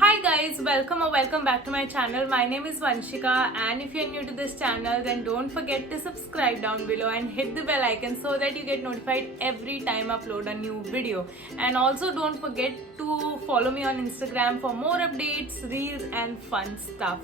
Hi guys, welcome back to my channel. My name is Vanshika, and if you're new to this channel then don't forget to subscribe down below and hit the bell icon so that you get notified every time I upload a new video. And also don't forget to follow me on Instagram for more updates, reels and fun stuff.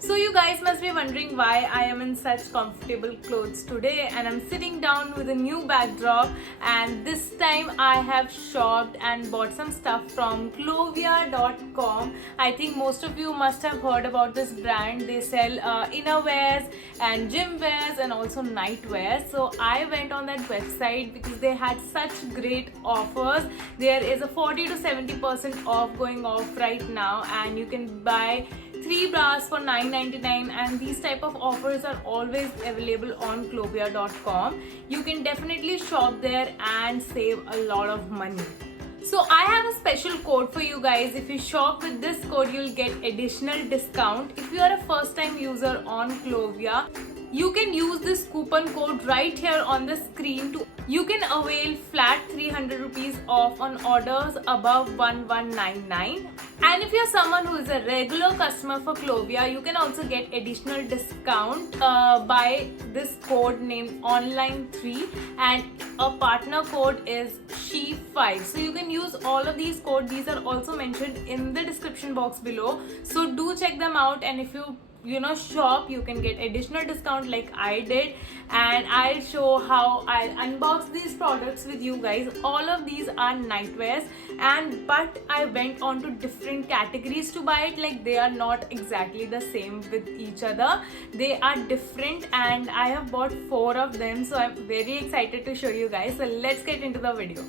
So you guys must be wondering why I am in such comfortable clothes today, and I'm sitting down with a new backdrop, and this time I have shopped and bought some stuff from Clovia.com. I think most of you must have heard about this brand. They sell innerwears and gym wears and also nightwear. So I went on that website because they had such great offers. There is a 40 to 70% off going off right now, and you can buy 3 bras for $9.99, and these type of offers are always available on Clovia.com. You can definitely shop there and save a lot of money. So I have a special code for you guys. If you shop with this code, you'll get additional discount. If you are a first time user on Clovia, you can use this coupon code right here on the screen. You can avail flat 300 rupees off on orders above 1199. And if you're someone who is a regular customer for Clovia, you can also get additional discount by this code named online3, and a partner code is she5. So you can use all of these codes. These are also mentioned in the description box below, so do check them out. And if you shop, you can get additional discount like I did, and I'll show how I'll unbox these products with you guys. All of these are nightwears, but I went on to different categories to buy it. Like, they are not exactly the same with each other, they are different, and I have bought 4 of them, so I'm very excited to show you guys. So let's get into the video.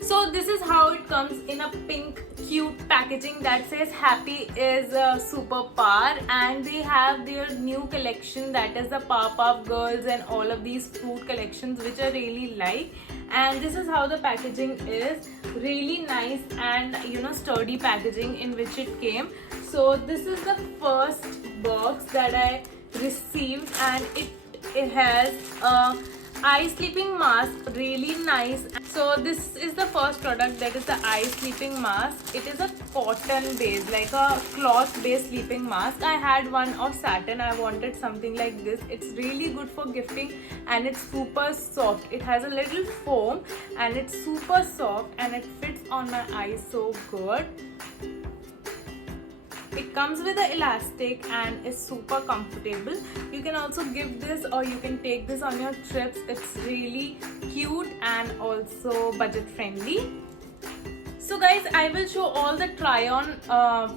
So this is how it comes in a pink cute packaging that says happy is superpower, and they have their new collection, that is the Powerpuff Girls and all of these fruit collections, which I really like. And this is how the packaging is, really nice and sturdy packaging in which it came. So this is the first box that I received, and it has a eye sleeping mask, really nice. So this is the first product, that is the eye sleeping mask. It is a cotton based, like a cloth based sleeping mask. I had one of satin. I wanted something like this. It's really good for gifting, and it's super soft. It has a little foam and it's super soft, and it fits on my eyes so good. It comes with an elastic and is super comfortable. You can also give this, or you can take this on your trips. It's really cute and also budget friendly. So guys, I will show all the try on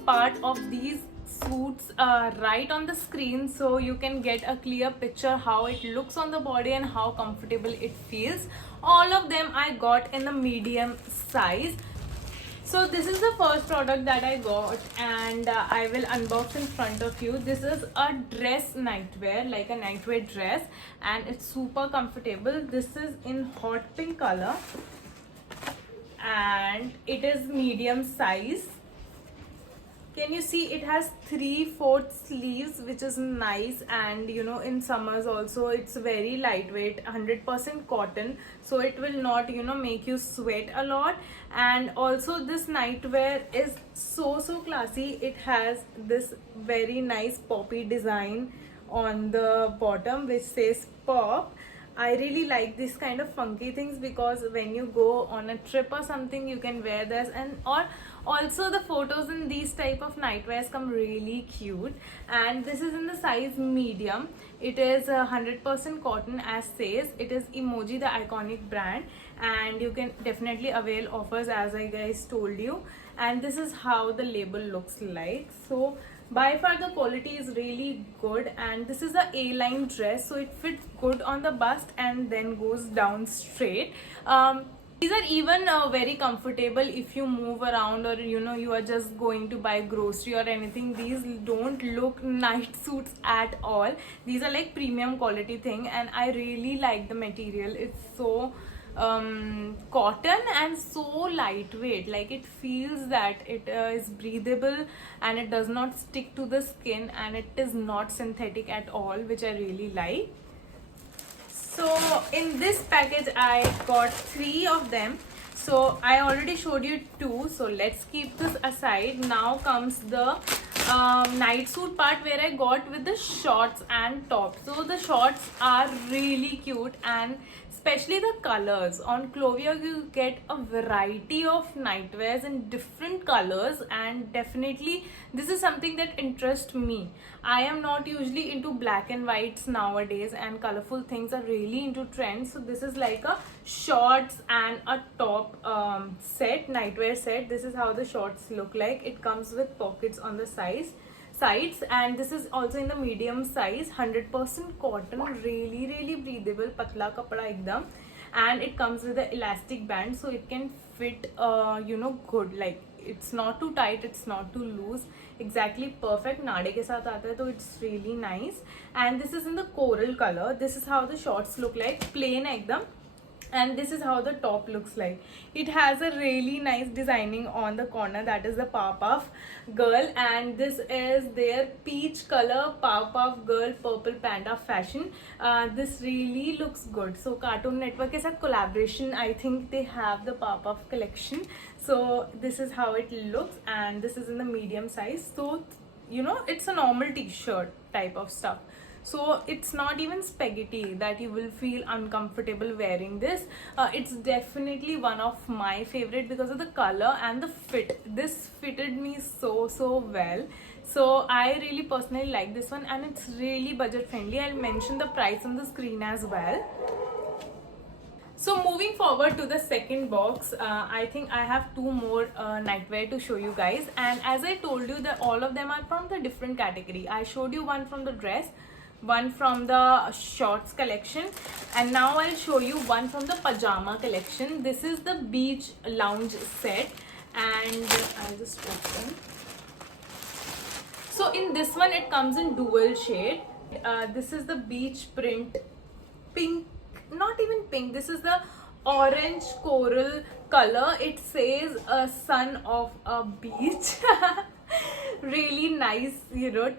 part of these suits right on the screen, so you can get a clear picture how it looks on the body and how comfortable it feels. All of them I got in the medium size. So this is the first product that I got, and I will unbox in front of you. This is a dress nightwear, like a nightwear dress, and it's super comfortable. This is in hot pink color, and it is medium size. Can you see it has 3/4 sleeves, which is nice, and in summers also it's very lightweight, 100% cotton, so it will not make you sweat a lot. And also this nightwear is so classy. It has this very nice poppy design on the bottom which says pop. I really like this kind of funky things, because when you go on a trip or something, you can wear this, and or also the photos in these type of nightwears come really cute. And this is in the size medium. It is 100% cotton, as says. It is Emoji, the iconic brand, and you can definitely avail offers as I guys told you. And this is how the label looks like. So by far the quality is really good, and this is a A-line dress, so it fits good on the bust and then goes down straight. These are even very comfortable if you move around, or you are just going to buy grocery or anything. These don't look night suits at all. These are like premium quality thing, and I really like the material. It's so cotton and so lightweight. Like, it feels that it is breathable, and it does not stick to the skin, and it is not synthetic at all, which I really like. So in this package I got 3 of them. So I already showed you two, so let's keep this aside. Now comes the night suit part, where I got with the shorts and top. So the shorts are really cute, and especially the colors. On Clovia you get a variety of nightwears in different colors, and definitely this is something that interests me. I am not usually into black and whites nowadays, and colorful things are really into trend. So this is like a shorts and a top set, nightwear set. This is how the shorts look like. It comes with pockets on the sides, and this is also in the medium size. 100% cotton, really breathable, patla kapda ekdam. And it comes with an elastic band, so it can fit good. Like, it's not too tight, it's not too loose, exactly perfect. नाड़े के साथ आता है, तो it's really nice. And this is in the coral color. This is how the shorts look like, plain एकदम. And this is how the top looks like. It has a really nice designing on the corner, that is the Powerpuff Girl, and this is their peach color Powerpuff Girl purple panda fashion. This really looks good. So Cartoon Network ke sath collaboration, I think they have the Powerpuff collection. So this is how it looks, and this is in the medium size. So it's a normal t-shirt type of stuff. So it's not even spaghetti that you will feel uncomfortable wearing this. It's definitely one of my favorite because of the color and the fit. This fitted me so well. So I really personally like this one, and it's really budget friendly. I'll mention the price on the screen as well. So moving forward to the second box, I think I have two more nightwear to show you guys. And as I told you, that all of them are from the different category. I showed you one from the dress, one from the shorts collection, and now I'll show you one from the pajama collection. This is the beach lounge set, and I'll just open. So in this one it comes in dual shade. This is the beach print pink, not even pink, this is the orange coral color. It says a son of a beach. Really nice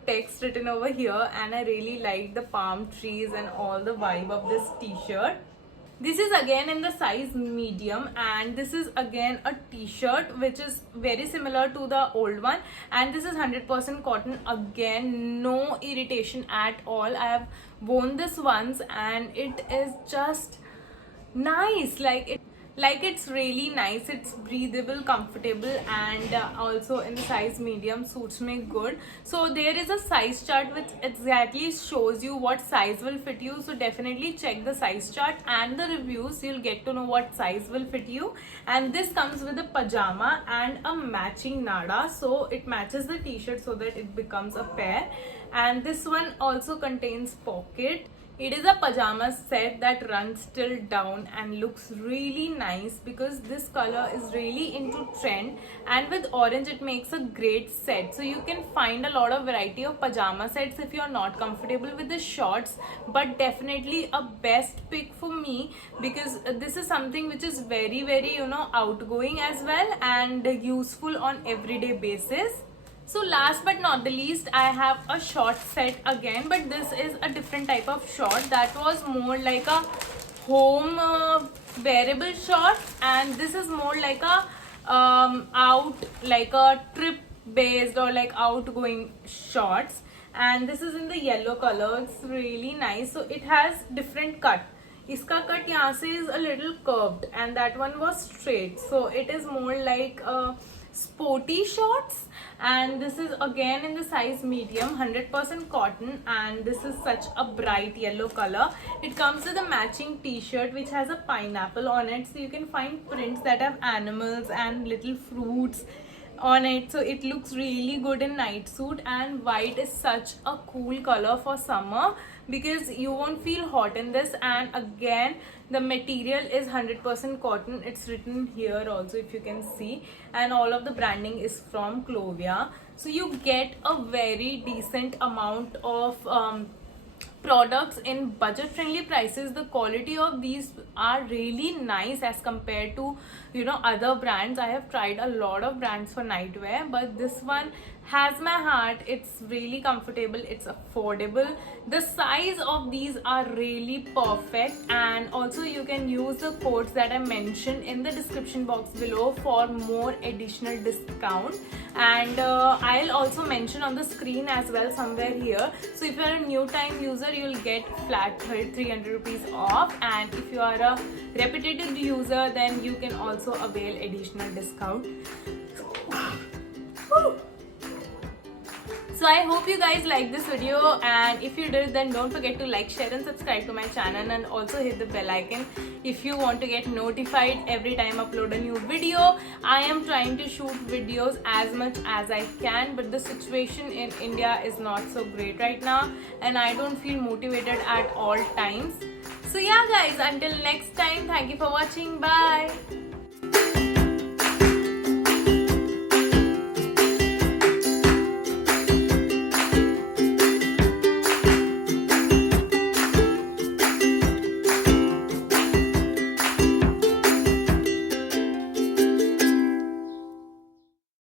text written over here, and I really like the palm trees and all the vibe of this t-shirt. This is again in the size medium, and this is again a t-shirt which is very similar to the old one, and this is 100% cotton. Again, no irritation at all. I have worn this once and it is just nice. Like it's really nice. It's breathable, comfortable, and also in the size medium, suits me good. So there is a size chart which exactly shows you what size will fit you. So definitely check the size chart and the reviews. You'll get to know what size will fit you. And this comes with a pajama and a matching nada. So it matches the t-shirt so that it becomes a pair. And this one also contains pocket. It is a pajama set that runs till down and looks really nice because this color is really into trend, and with orange it makes a great set. So you can find a lot of variety of pajama sets if you are not comfortable with the shorts, but definitely a best pick for me because this is something which is very outgoing as well and useful on everyday basis. So last but not the least, I have a short set again, but this is a different type of short. That was more like a home wearable short, and this is more like a like a trip based or like outgoing shorts. And this is in the yellow color. It's really nice. So it has different cut. Iska cut यहाँ से is a little curved, and that one was straight. So it is more like a sporty shorts, and this is again in the size medium, 100% cotton, and this is such a bright yellow color. It comes with a matching t-shirt which has a pineapple on it, so you can find prints that have animals and little fruits on it. So it looks really good in night suit, and white is such a cool color for summer because you won't feel hot in this. And again, the material is 100% cotton. It's written here also, if you can see, and all of the branding is from Clovia. So you get a very decent amount of products in budget friendly prices. The quality of these are really nice as compared to other brands. I have tried a lot of brands for nightwear, but this one has my heart. It's really comfortable, it's affordable, the size of these are really perfect, and also you can use the codes that I mentioned in the description box below for more additional discount. And I'll also mention on the screen as well somewhere here. So if you are a new time user, you'll get flat 300 rupees off, and if you are a repetitive user, then you can also avail additional discount. So I hope you guys like this video, and if you did, then don't forget to like, share and subscribe to my channel, and also hit the bell icon if you want to get notified every time I upload a new video. I am trying to shoot videos as much as I can, but the situation in India is not so great right now, and I don't feel motivated at all times. So yeah guys, until next time, thank you for watching. Bye.